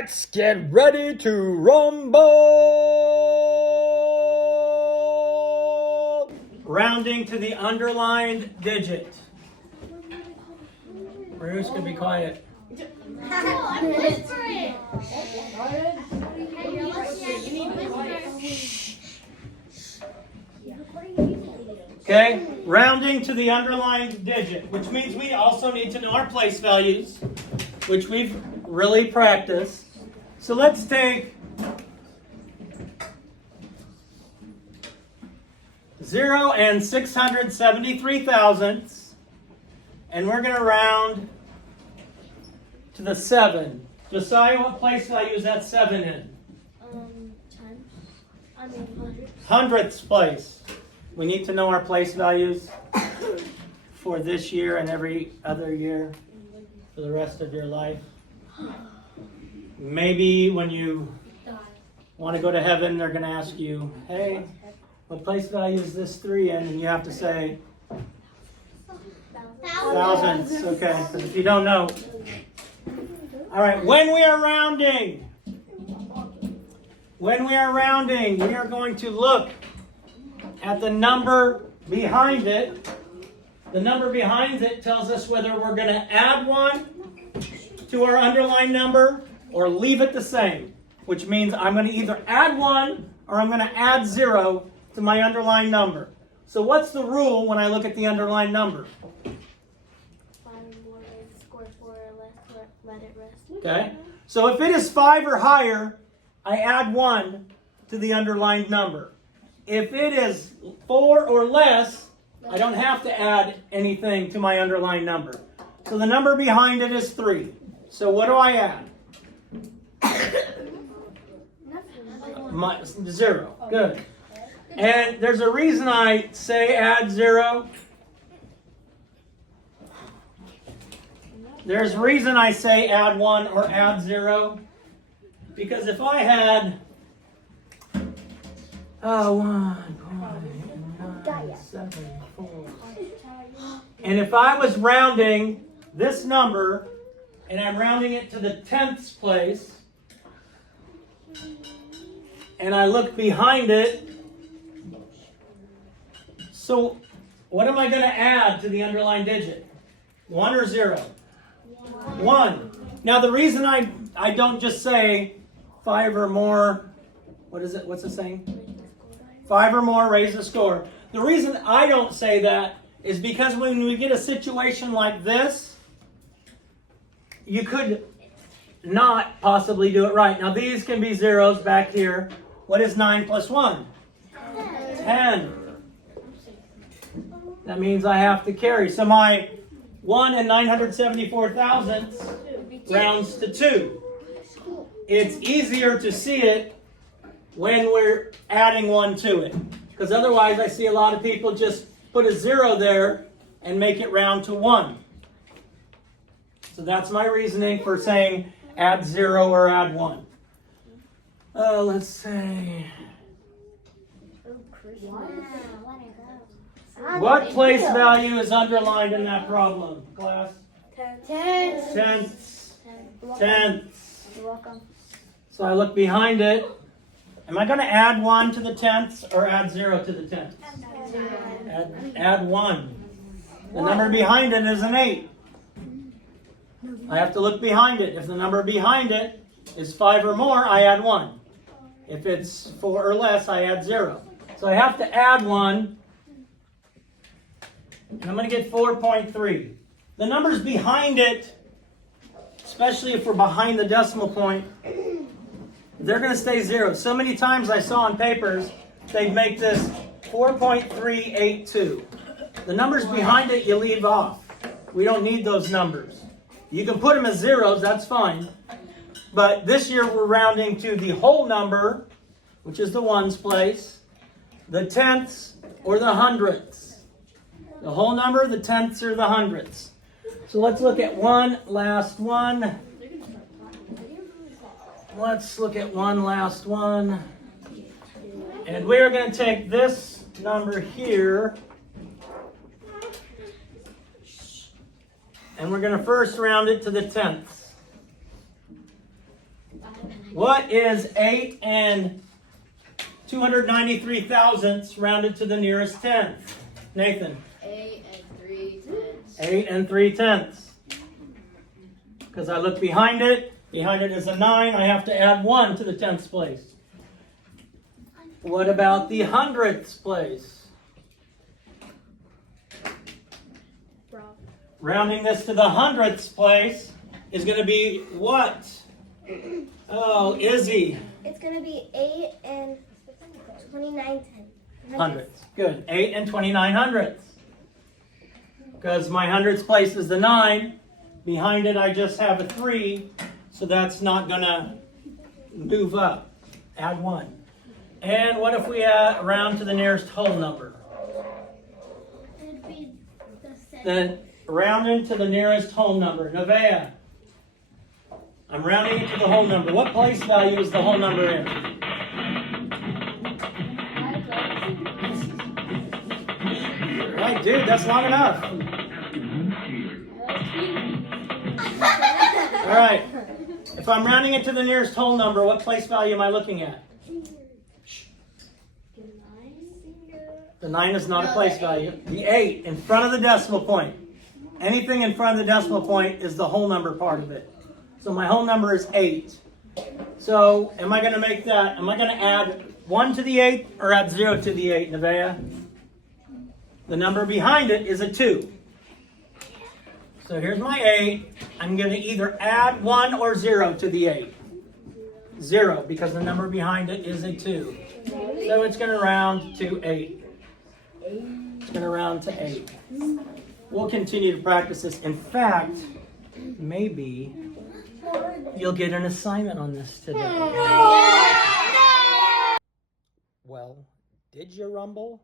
Let's get ready to rumble! Rounding to the underlined digit. Bruce, can be quiet. I'm whispering. Okay, rounding to the underlined digit, which means we also need to know our place values, which we've really practiced. So let's take 0 and 673 thousandths, and we're going to round to the 7. Josiah, what place value is that 7 in? Hundredths place. We need to know our place values for this year and every other year for the rest of your life. Maybe when you want to go to heaven, they're going to ask you, hey, what place value is this 3 in? And you have to say thousandths. Okay, because if you don't know. All right, when we are rounding, we are going to look at the number behind it. The number behind it tells us whether we're going to add 1 to our underlined number or leave it the same, which means I'm going to either add 1 or I'm going to add 0 to my underlined number. So what's the rule when I look at the underlined number? Okay, so if it is 5 or higher, I add 1 to the underlined number. If it is 4 or less, I don't have to add anything to my underlined number. So the number behind it is 3. So what do I add? 0. Good. And there's a reason I say add 0. There's a reason I say add 1 or add 0. Because if I had 1.7, and if I was rounding this number, and I'm rounding it to the 10ths place, and I look behind it, so what am I going to add to the underlined digit? 1 or 0? 1. Now the reason I don't just say 5 or more, what is it? What's it saying? 5 or more, raise the score. The reason I don't say that is because when we get a situation like this, you could not possibly do it right. Now these can be zeros back here. What is 9 plus 1? 10. That means I have to carry. So my 1 and 974 thousandths rounds to 2. It's easier to see it when we're adding 1 to it. Because otherwise I see a lot of people just put a 0 there and make it round to 1. So that's my reasoning for saying add 0 or add 1. Let's say, what place value is underlined in that problem, class? Tenths. You're welcome. So I look behind it. Am I going to add 1 to the tenths or add 0 to the tenths? Add 1. The number behind it is an 8. I have to look behind it. If the number behind it is 5 or more, I add 1. If it's 4 or less, I add 0. So I have to add 1. And I'm going to get 4.3. The numbers behind it, especially if we're behind the decimal point, they're going to stay 0. So many times I saw on papers, they'd make this 4.382. The numbers behind it you leave off. We don't need those numbers. You can put them as zeros, that's fine. But this year we're rounding to the whole number, which is the ones place, the tenths, or the hundredths. The whole number, the tenths, or the hundredths. So let's look at one last one. Let's look at one last one. And we're going to take this number here, and we're going to first round it to the tenths. What is 8 and 293 thousandths rounded to the nearest tenth? Nathan. 8 and 3/10. 8 and 3/10. Because I look behind it. Behind it is a 9. I have to add 1 to the tenths place. What about the hundredths place? Rounding this to the hundredths place is going to be what? Oh, Izzy. It's going to be 8 and 29 Hundredths. Good. 8 and 29 hundredths. Because my hundredths place is the 9. Behind it I just have a 3. So that's not going to move up. Add 1. And what if we round to the nearest whole number? It'd be the same. Then rounding to the nearest whole number. Nevaeh. I'm rounding it to the whole number. What place value is the whole number in? Right, dude, that's long enough. All right. If I'm rounding it to the nearest whole number, what place value am I looking at? The 9 is not a place value. The 8 in front of the decimal point. Anything in front of the decimal point is the whole number part of it. So my whole number is 8. So am I going to make that, am I going to add 1 to the 8 or add 0 to the 8, Nevaeh? The number behind it is a 2. So here's my 8. I'm going to either add 1 or 0 to the 8. 0, because the number behind it is a 2. So it's going to round to 8. It's going to round to 8. We'll continue to practice this. In fact, maybe you'll get an assignment on this today. Well, did you rumble?